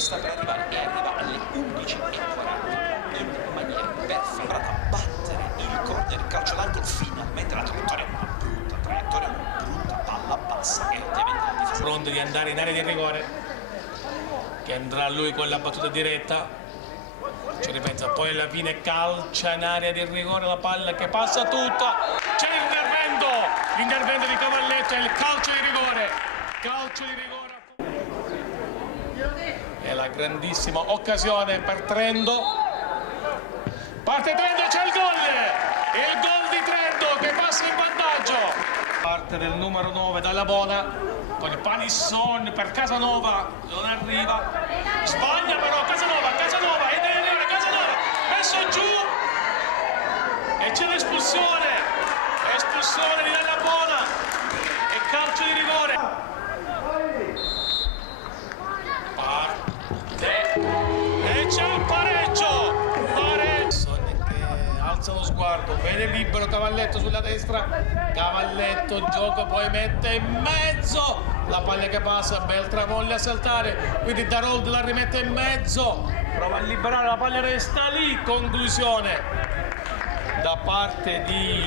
sta per arrivare e arriva alle 11:40 in maniera perfetta a battere il corner, calcio d'angolo, finalmente la traiettoria, una brutta traiettoria, una brutta palla bassa e ovviamente la difesa pronto di andare in area di rigore, che andrà lui con la battuta diretta, ci ripensa, poi alla fine calcia in area di rigore, la palla che passa tutta, c'è l'intervento di Cavalletto e il calcio di rigore, è la grandissima occasione per Trento, parte Trento, c'è il gol di Trento che passa in vantaggio, parte del numero 9 dalla Bona con il Panisson per Casanova, non arriva, sbaglia però Casanova e deve arrivare Casanova, messo giù e c'è l'espulsione di Dalla Bona e calcio di rigore, parte e c'è il pareggio che alza lo sguardo, vede libero Cavalletto sulla destra, Cavalletto gioca, poi mette in mezzo la palla che passa, Beltramo voglia saltare, quindi Darold la rimette in mezzo, prova a liberare, la palla resta lì, conclusione da parte di